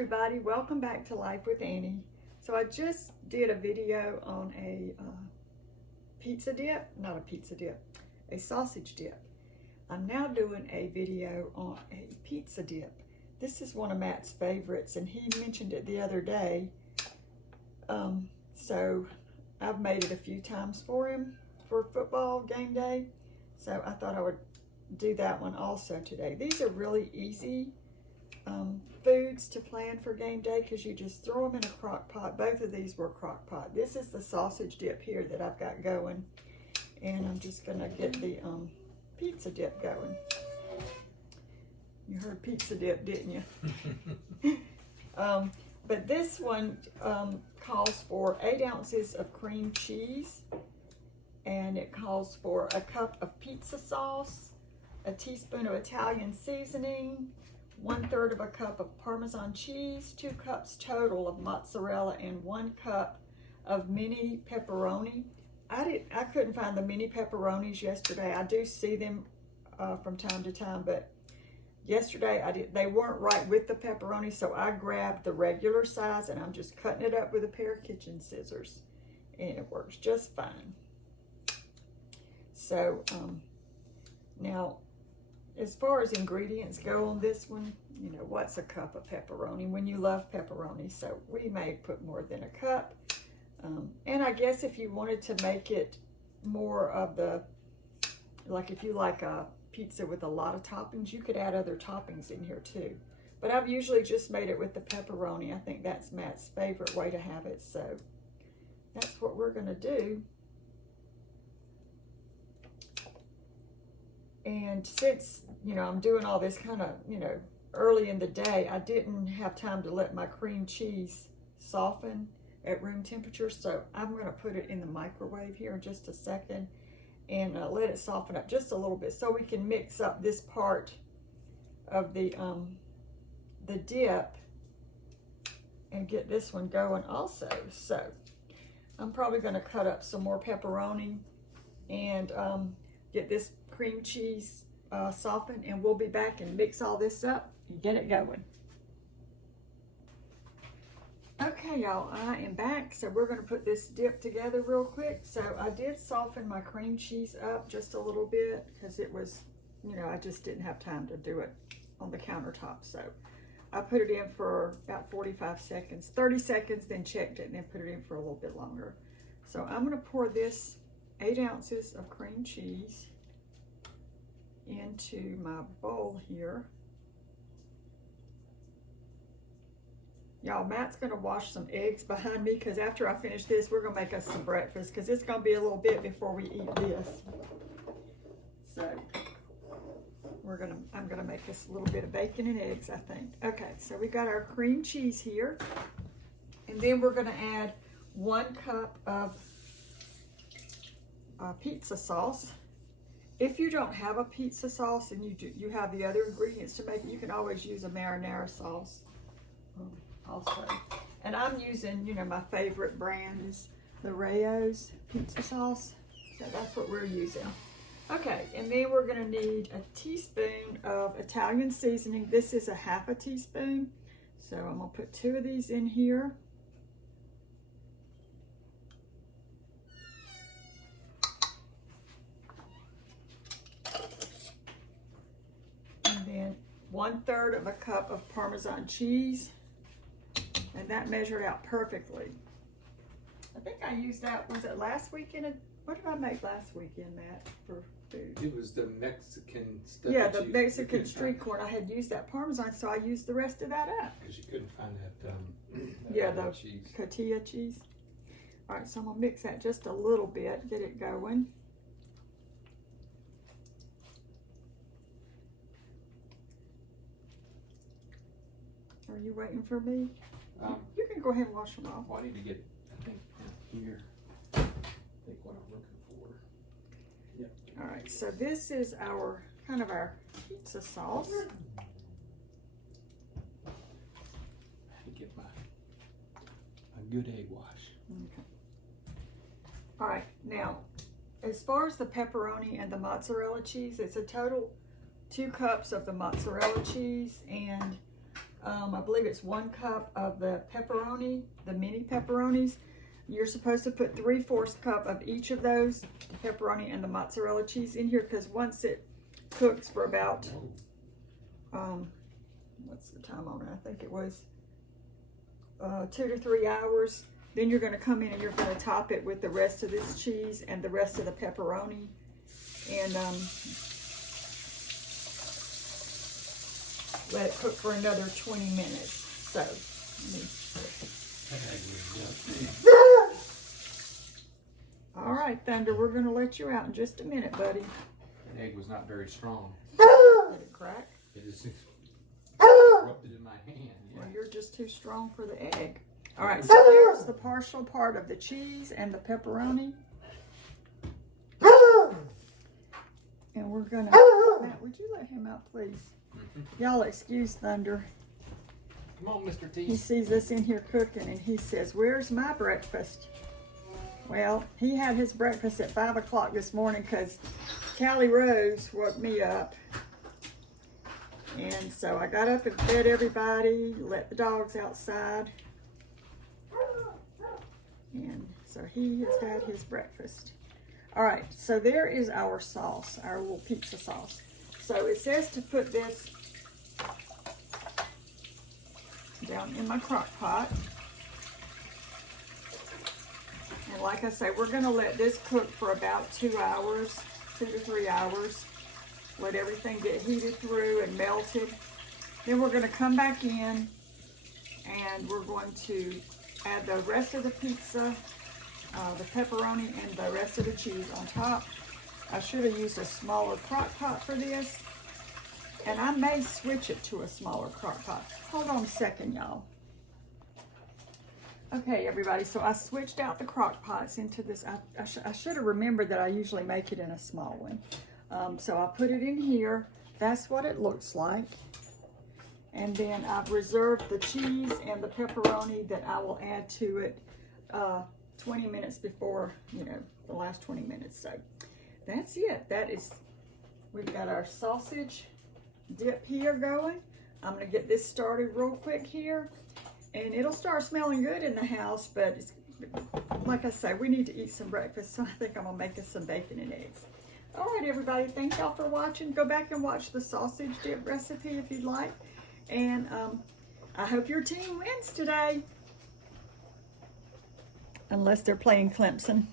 everybody, welcome back to Life with Annie. So I just did a video on a pizza dip, not a pizza dip, a sausage dip. I'm now doing a video on a pizza dip. This is one of Matt's favorites and he mentioned it the other day. So I've made it a few times for him for football game day. So I thought I would do that one also today. These are really easy foods to plan for game day because you just throw them in a crock pot. Both of these were crock pot. This is the sausage dip here that I've got going, and I'm just gonna get the pizza dip going. You heard pizza dip, didn't you? But this one calls for 8 ounces of cream cheese, and it calls for a cup of pizza sauce, a teaspoon of Italian seasoning, 1/3 of a cup of Parmesan cheese, 2 cups total of mozzarella, and 1 cup of mini pepperoni. I couldn't find the mini pepperonis yesterday. I do see them from time to time, but yesterday they weren't right with the pepperoni, so I grabbed the regular size and I'm just cutting it up with a pair of kitchen scissors, and it works just fine. So now, as far as ingredients go on this one, you know, what's a cup of pepperoni when you love pepperoni? So we may put more than a cup. And I guess if you wanted to make it more of the, like if you like a pizza with a lot of toppings, you could add other toppings in here too. But I've usually just made it with the pepperoni. I think that's Matt's favorite way to have it. So that's what we're gonna do. And since, you know, I'm doing all this kind of, you know, early in the day, I didn't have time to let my cream cheese soften at room temperature. So I'm going to put it in the microwave here in just a second and let it soften up just a little bit so we can mix up this part of the dip and get this one going also. So I'm probably going to cut up some more pepperoni and get this cream cheese softened, and we'll be back and mix all this up and get it going. Okay, y'all, I am back. So we're going to put this dip together real quick. So I did soften my cream cheese up just a little bit because it was, you know, I just didn't have time to do it on the countertop. So I put it in for about 45 seconds, 30 seconds, then checked it and then put it in for a little bit longer. So I'm going to pour this 8 ounces of cream cheese into my bowl here. Y'all, Matt's gonna wash some eggs behind me because after I finish this, we're gonna make us some breakfast because it's gonna be a little bit before we eat this. So I'm gonna make us a little bit of bacon and eggs, I think. Okay, so we got our cream cheese here, and then we're gonna add 1 cup of pizza sauce. If you don't have a pizza sauce and you have the other ingredients to make it, you can always use a marinara sauce also. And I'm using, you know, my favorite brand is the Rayo's pizza sauce. So that's what we're using. Okay, and then we're gonna need a teaspoon of Italian seasoning. This is a 1/2 teaspoon. So I'm gonna put 2 of these in here. And then 1/3 of a cup of Parmesan cheese. And that measured out perfectly. I think I used that, was it last weekend? What did I make last weekend, Matt, for food? It was the Mexican stuff. Yeah, the Mexican street corn. I had used that Parmesan, so I used the rest of that up. Because you couldn't find that, yeah, the cheese. Cotija cheese. All right, so I'm gonna mix that just a little bit, get it going. Are you waiting for me? You can go ahead and wash them off. Well, I need to get, I think, here. I think what I'm looking for. Yep. All right, so this is our, kind of our pizza sauce. Get a good egg wash. Okay. All right, now, as far as the pepperoni and the mozzarella cheese, it's a total 2 cups of the mozzarella cheese and I believe it's 1 cup of the pepperoni, the mini pepperonis. You're supposed to put 3/4 cup of each of those, the pepperoni and the mozzarella cheese in here, because once it cooks for about, what's the time on it? I think it was 2 to 3 hours. Then you're going to come in and you're going to top it with the rest of this cheese and the rest of the pepperoni. And let it cook for another 20 minutes. So, all right, Thunder, we're going to let you out in just a minute, buddy. The egg was not very strong. Did it crack? It is erupted in my hand. Yeah. Well, you're just too strong for the egg. All right, so here's the partial part of the cheese and the pepperoni. And we're gonna, Matt, would you let him out, please? Y'all excuse Thunder. Come on, Mr. T. He sees us in here cooking and he says, "Where's my breakfast?" Well, he had his breakfast at 5 o'clock this morning because Callie Rose woke me up. And so I got up and fed everybody, let the dogs outside. And so he has had his breakfast. All right, so there is our sauce, our little pizza sauce. So it says to put this down in my crock pot. And like I say, we're gonna let this cook for about 2 hours, 2 to 3 hours. Let everything get heated through and melted. Then we're gonna come back in and we're going to add the rest of the pizza, the pepperoni, and the rest of the cheese on top. I should have used a smaller crock pot for this. And I may switch it to a smaller crock pot. Hold on a second, y'all. Okay, everybody, so I switched out the crock pots into this. I should have remembered that I usually make it in a small one. So I put it in here. That's what it looks like. And then I've reserved the cheese and the pepperoni that I will add to it 20 minutes before, you know, the last 20 minutes. So that's it. We've got our sausage dip here going. I'm going to get this started real quick here. And it'll start smelling good in the house, but it's, like I say, we need to eat some breakfast. So I think I'm going to make us some bacon and eggs. All right, everybody, thank y'all for watching. Go back and watch the sausage dip recipe if you'd like. And I hope your team wins today. Unless they're playing Clemson.